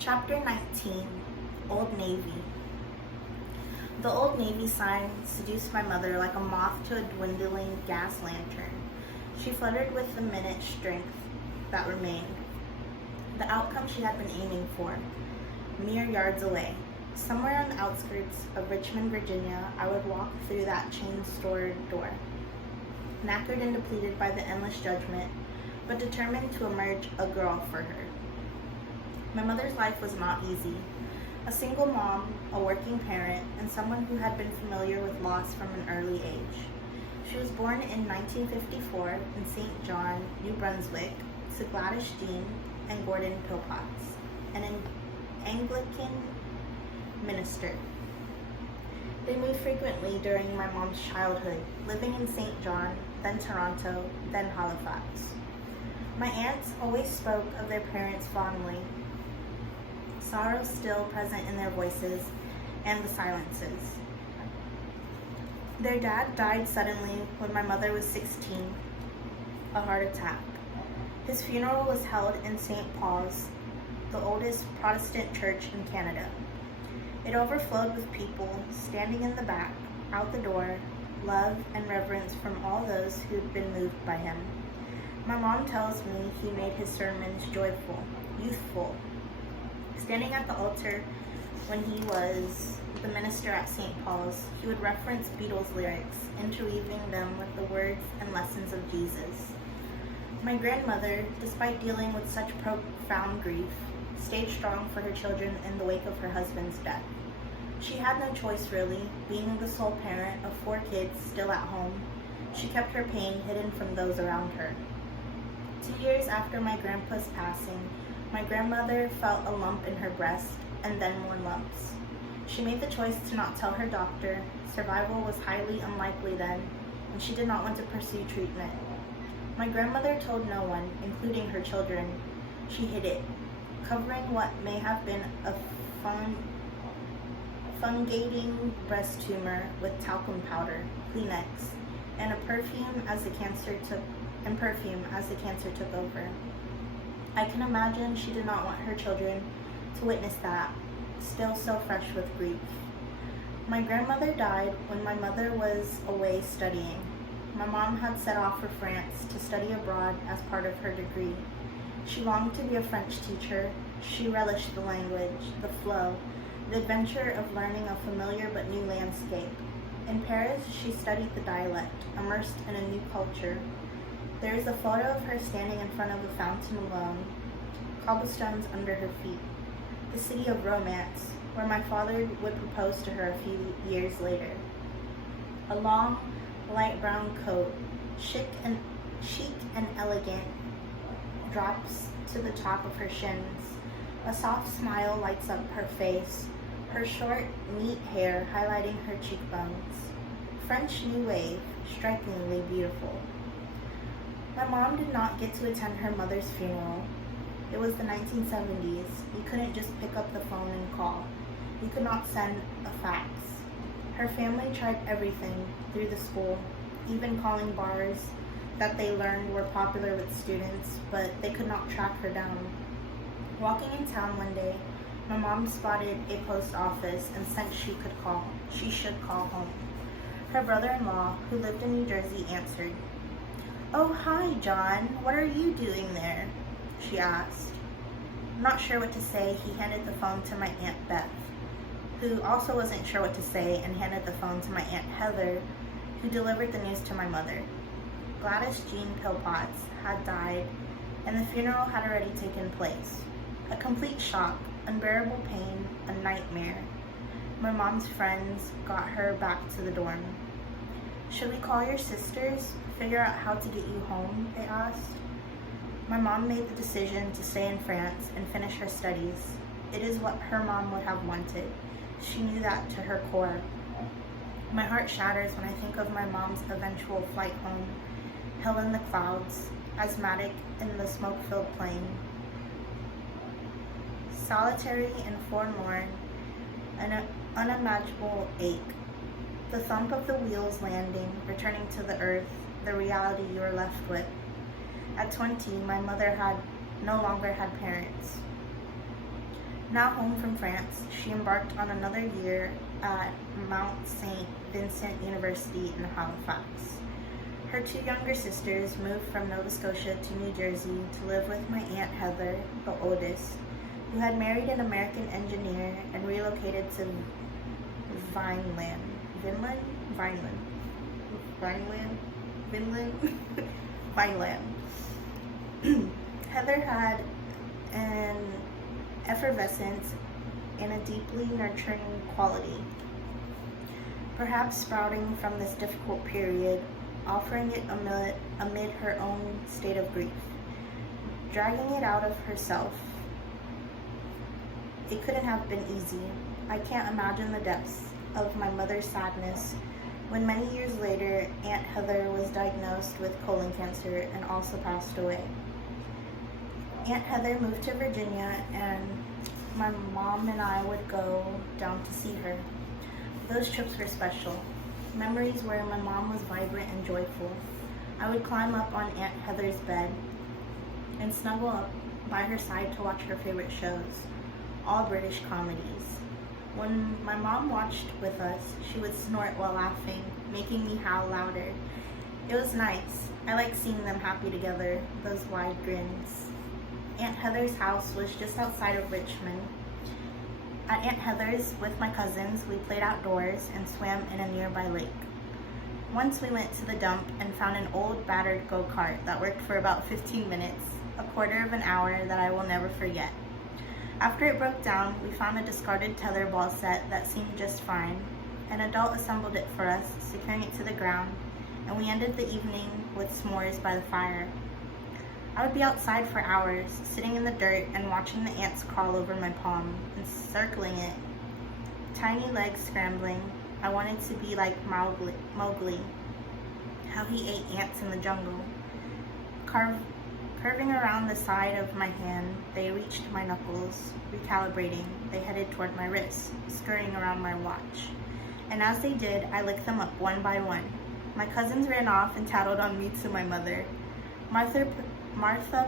Chapter 19, Old Navy. The Old Navy sign seduced my mother like a moth to a dwindling gas lantern. She fluttered with the minute strength that remained. The outcome she had been aiming for, mere yards away. Somewhere on the outskirts of Richmond, Virginia, I would walk through that chain-stored door, knackered and depleted by the endless judgment, but determined to emerge a girl for her. My mother's life was not easy. A single mom, a working parent, and someone who had been familiar with loss from an early age. She was born in 1954 in St. John, New Brunswick, to Gladys Dean and Gordon Philpotts, an Anglican minister. They moved frequently during my mom's childhood, living in St. John, then Toronto, then Halifax. My aunts always spoke of their parents fondly, sorrow still present in their voices and the silences. Their dad died suddenly when my mother was 16, a heart attack. His funeral was held in St. Paul's, the oldest Protestant church in Canada. It overflowed with people standing in the back, out the door, love and reverence from all those who had been moved by him. My mom tells me he made his sermons joyful, youthful. Standing at the altar when he was the minister at St. Paul's, he would reference Beatles lyrics, interweaving them with the words and lessons of Jesus. My grandmother, despite dealing with such profound grief, stayed strong for her children in the wake of her husband's death. She had no choice really, being the sole parent of 4 kids still at home. She kept her pain hidden from those around her. 2 years after my grandpa's passing, my grandmother felt a lump in her breast, and then more lumps. She made the choice to not tell her doctor. Survival was highly unlikely then, and she did not want to pursue treatment. My grandmother told no one, including her children. She hid it, covering what may have been a fungating breast tumor with talcum powder, Kleenex, and perfume as the cancer took over. I can imagine she did not want her children to witness that, still so fresh with grief. My grandmother died when my mother was away studying. My mom had set off for France to study abroad as part of her degree. She longed to be a French teacher. She relished the language, the flow, the adventure of learning a familiar but new landscape. In Paris, she studied the dialect, immersed in a new culture. There is a photo of her standing in front of a fountain alone, cobblestones under her feet. The city of romance, where my father would propose to her a few years later. A long, light brown coat, chic and elegant, drops to the top of her shins. A soft smile lights up her face, her short, neat hair highlighting her cheekbones. French New Wave, strikingly beautiful. My mom did not get to attend her mother's funeral. It was the 1970s. You couldn't just pick up the phone and call. You could not send a fax. Her family tried everything through the school, even calling bars that they learned were popular with students, but they could not track her down. Walking in town one day, my mom spotted a post office and sensed she should call home. Her brother-in-law, who lived in New Jersey, answered. "Oh, hi, John. What are you doing there?" she asked. Not sure what to say, he handed the phone to my Aunt Beth, who also wasn't sure what to say and handed the phone to my Aunt Heather, who delivered the news to my mother. Gladys Jean Philpotts had died, and the funeral had already taken place. A complete shock, unbearable pain, a nightmare. My mom's friends got her back to the dorm. "Should we call your sisters? Figure out how to get you home?" they asked. My mom made the decision to stay in France and finish her studies. It is what her mom would have wanted. She knew that to her core. My heart shatters when I think of my mom's eventual flight home, hill in the clouds, asthmatic in the smoke-filled plane. Solitary and forlorn, an unimaginable ache. The thump of the wheels landing, returning to the earth, the reality you are left with. At 20, my mother no longer had parents. Now home from France, she embarked on another year at Mount St. Vincent University in Halifax. Her two younger sisters moved from Nova Scotia to New Jersey to live with my Aunt Heather, the oldest, who had married an American engineer and relocated to Vineland. Heather had an effervescence and a deeply nurturing quality, perhaps sprouting from this difficult period, offering it amid her own state of grief, dragging it out of herself. It couldn't have been easy. I can't imagine the depths of my mother's sadness when many years later Aunt Heather was diagnosed with colon cancer and also passed away. Aunt Heather moved to Virginia and my mom and I would go down to see her. Those trips were special. Memories where my mom was vibrant and joyful. I would climb up on Aunt Heather's bed and snuggle up by her side to watch her favorite shows, all British comedies. When my mom watched with us, she would snort while laughing, making me howl louder. It was nice. I liked seeing them happy together, those wide grins. Aunt Heather's house was just outside of Richmond. At Aunt Heather's, with my cousins, we played outdoors and swam in a nearby lake. Once we went to the dump and found an old battered go-kart that worked for about 15 minutes, a quarter of an hour that I will never forget. After it broke down, we found a discarded tetherball set that seemed just fine. An adult assembled it for us, securing it to the ground, and we ended the evening with s'mores by the fire. I would be outside for hours, sitting in the dirt and watching the ants crawl over my palm, encircling it. Tiny legs scrambling. I wanted to be like Mowgli, how he ate ants in the jungle. Curving around the side of my hand, they reached my knuckles. Recalibrating, they headed toward my wrist, scurrying around my watch. And as they did, I licked them up one by one. My cousins ran off and tattled on me to my mother. Martha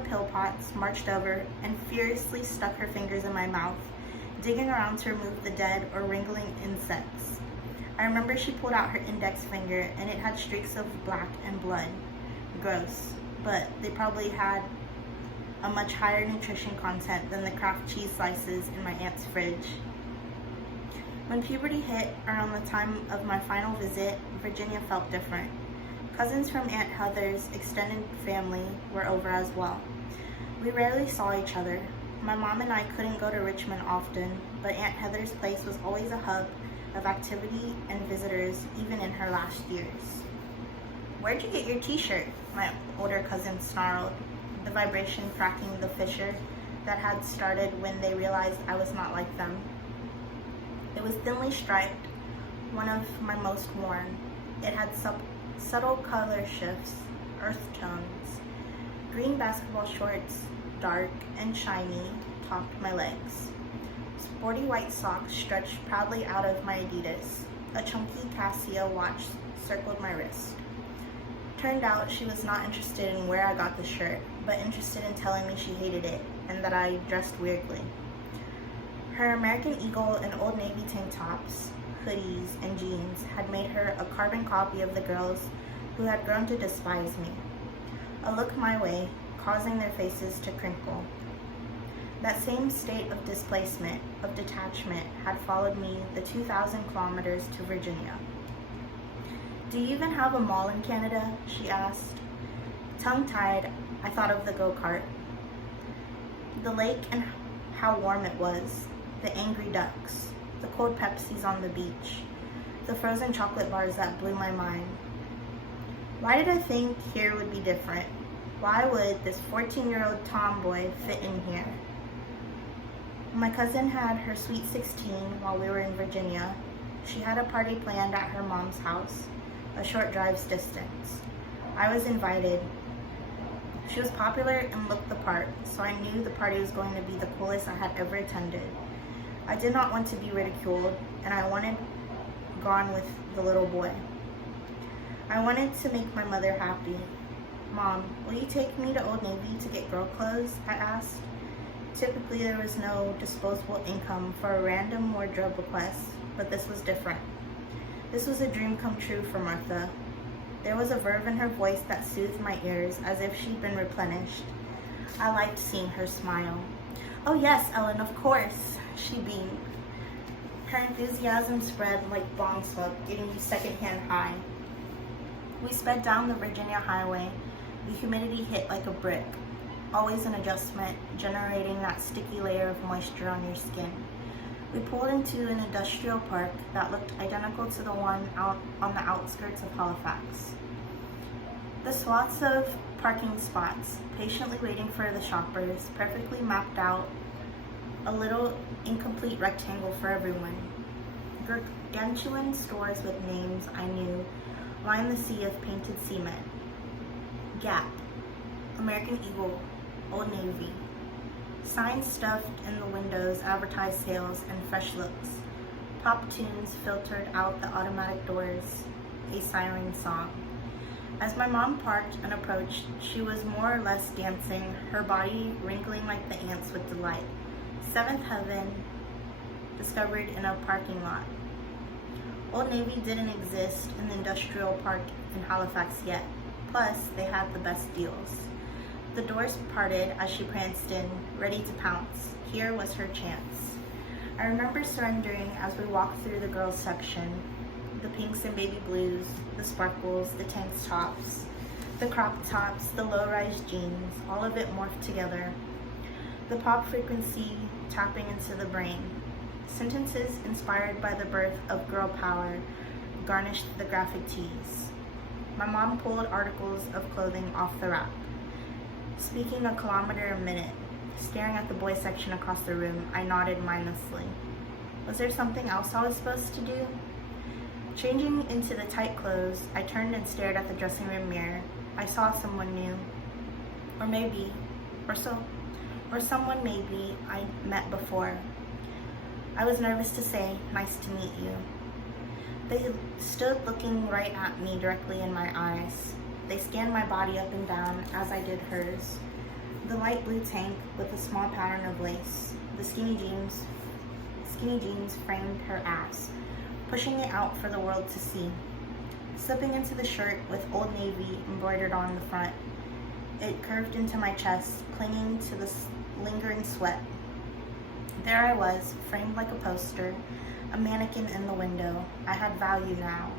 Pillpots marched over and furiously stuck her fingers in my mouth, digging around to remove the dead or wriggling insects. I remember she pulled out her index finger and it had streaks of black and blood. Gross, but they probably had a much higher nutrition content than the Kraft cheese slices in my aunt's fridge. When puberty hit around the time of my final visit, Virginia felt different. Cousins from Aunt Heather's extended family were over as well. We rarely saw each other. My mom and I couldn't go to Richmond often, but Aunt Heather's place was always a hub of activity and visitors, even in her last years. "Where'd you get your t-shirt?" my older cousin snarled, the vibration cracking the fissure that had started when they realized I was not like them. It was thinly striped, one of my most worn. It had subtle color shifts, earth tones. Green basketball shorts, dark and shiny, topped my legs. Sporty white socks stretched proudly out of my Adidas. A chunky Casio watch circled my wrist. Turned out she was not interested in where I got the shirt, but interested in telling me she hated it and that I dressed weirdly. Her American Eagle and Old Navy tank tops, hoodies, and jeans had made her a carbon copy of the girls who had grown to despise me. A look my way, causing their faces to crinkle. That same state of displacement, of detachment, had followed me the 2,000 kilometers to Virginia. "Do you even have a mall in Canada?" she asked. Tongue-tied, I thought of the go-kart. The lake and how warm it was, the angry ducks, the cold Pepsis on the beach, the frozen chocolate bars that blew my mind. Why did I think here would be different? Why would this 14-year-old tomboy fit in here? My cousin had her sweet 16 while we were in Virginia. She had a party planned at her mom's house, a short drive's distance. I was invited. She was popular and looked the part, so I knew the party was going to be the coolest I had ever attended. I did not want to be ridiculed, and I wanted gone with the little boy. I wanted to make my mother happy. "Mom, will you take me to Old Navy to get girl clothes?" I asked. Typically, there was no disposable income for a random wardrobe request, but this was different. This was a dream come true for Martha. There was a verve in her voice that soothed my ears as if she'd been replenished. I liked seeing her smile. "Oh yes, Ellen, of course," she beamed. Her enthusiasm spread like bong smoke, getting you secondhand high. We sped down the Virginia highway. The humidity hit like a brick. Always an adjustment, generating that sticky layer of moisture on your skin. We pulled into an industrial park that looked identical to the one out on the outskirts of Halifax. The swaths of parking spots, patiently waiting for the shoppers, perfectly mapped out, a little incomplete rectangle for everyone. Gargantuan stores with names I knew lined the sea of painted cement. Gap, American Eagle, Old Navy. Signs stuffed in the windows advertised sales and fresh looks. Pop tunes filtered out the automatic doors, a siren song. As my mom parked and approached, she was more or less dancing, her body wrinkling like the ants with delight. Seventh heaven discovered in a parking lot. Old Navy didn't exist in the industrial park in Halifax yet. Plus, they had the best deals. The doors parted as she pranced in, ready to pounce. Here was her chance. I remember surrendering as we walked through the girls' section. The pinks and baby blues, the sparkles, the tank tops, the crop tops, the low-rise jeans, all of it morphed together. The pop frequency tapping into the brain. Sentences inspired by the birth of girl power garnished the graphic tees. My mom pulled articles of clothing off the rack, speaking a kilometer a minute. Staring at the boys section across the room, I nodded mindlessly. Was there something else I was supposed to do? Changing into the tight clothes, I turned and stared at the dressing room mirror. I saw someone new. Or someone maybe I met before. I was nervous to say, "Nice to meet you." They stood looking right at me directly in my eyes. They scanned my body up and down as I did hers. The light blue tank with a small pattern of lace. The skinny jeans framed her ass, pushing it out for the world to see. Slipping into the shirt with Old Navy embroidered on the front. It curved into my chest, clinging to the lingering sweat. There I was, framed like a poster, a mannequin in the window. I had value now.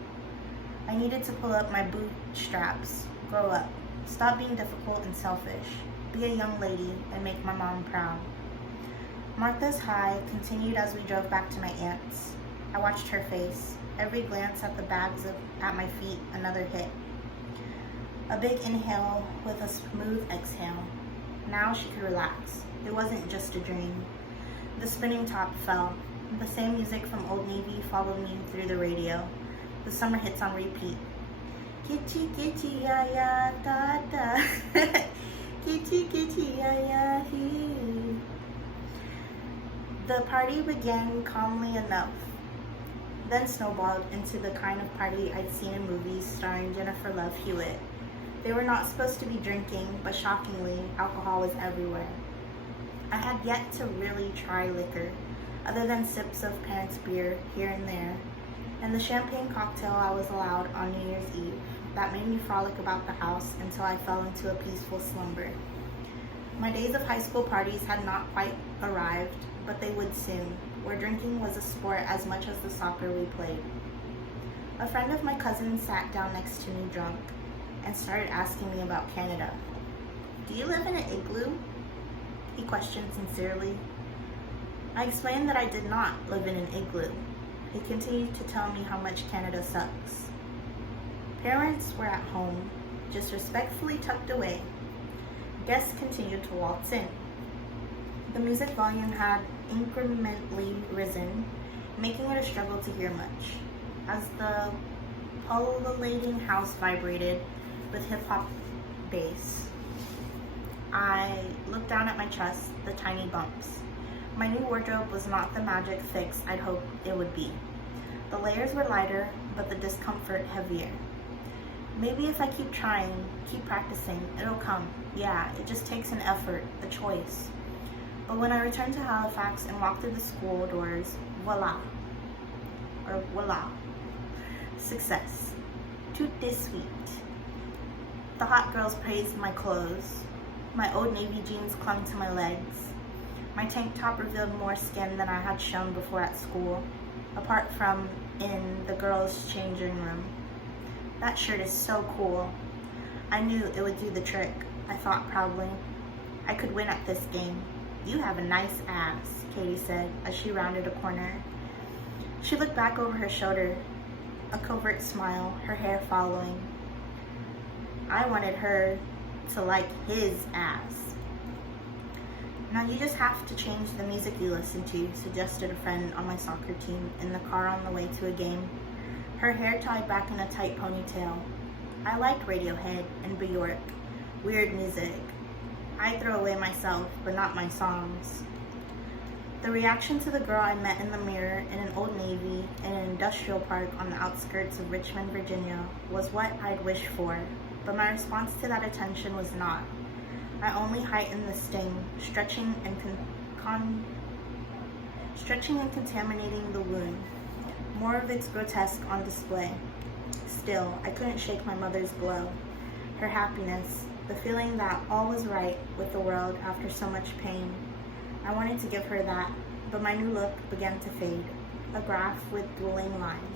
I needed to pull up my bootstraps, grow up, stop being difficult and selfish, be a young lady, and make my mom proud. Martha's high continued as we drove back to my aunt's. I watched her face, every glance at the bags at my feet, another hit. A big inhale with a smooth exhale. Now she could relax. It wasn't just a dream. The spinning top fell. The same music from Old Navy followed me through the radio. The summer hits on repeat. Kitty, kitty, ya, ya, da, da. Kitty, kitty, ya, ya, hee. The party began calmly enough, then snowballed into the kind of party I'd seen in movies starring Jennifer Love Hewitt. They were not supposed to be drinking, but shockingly, alcohol was everywhere. I had yet to really try liquor, other than sips of parents' beer here and there, and the champagne cocktail I was allowed on New Year's Eve that made me frolic about the house until I fell into a peaceful slumber. My days of high school parties had not quite arrived, but they would soon, where drinking was a sport as much as the soccer we played. A friend of my cousin sat down next to me drunk and started asking me about Canada. "Do you live in an igloo?" he questioned sincerely. I explained that I did not live in an igloo. He continued to tell me how much Canada sucks. Parents were at home, just respectfully tucked away. Guests continued to waltz in. The music volume had incrementally risen, making it a struggle to hear much, as the pulsating house vibrated with hip-hop bass. I looked down at my chest, the tiny bumps. My new wardrobe was not the magic fix I'd hoped it would be. The layers were lighter, but the discomfort heavier. Maybe if I keep trying, keep practicing, it'll come. Yeah, it just takes an effort, a choice. But when I returned to Halifax and walked through the school doors, voila, success. Tout de suite. The hot girls praised my clothes. My old navy jeans clung to my legs. My tank top revealed more skin than I had shown before at school, apart from in the girls' changing room. That shirt is so cool. I knew it would do the trick, I thought proudly. I could win at this game. You have a nice ass, Katie said as she rounded a corner. She looked back over her shoulder, a covert smile, her hair following. I wanted her to like his ass. Now you just have to change the music you listen to, suggested a friend on my soccer team in the car on the way to a game, her hair tied back in a tight ponytail. I liked Radiohead and Bjork, weird music. I'd throw away myself, but not my songs. The reaction to the girl I met in the mirror in an Old Navy in an industrial park on the outskirts of Richmond, Virginia, was what I'd wished for, but my response to that attention was not. I only heightened the sting, stretching and contaminating the wound, more of its grotesque on display. Still, I couldn't shake my mother's glow, her happiness, the feeling that all was right with the world after so much pain. I wanted to give her that, but my new look began to fade, a graph with dueling lines.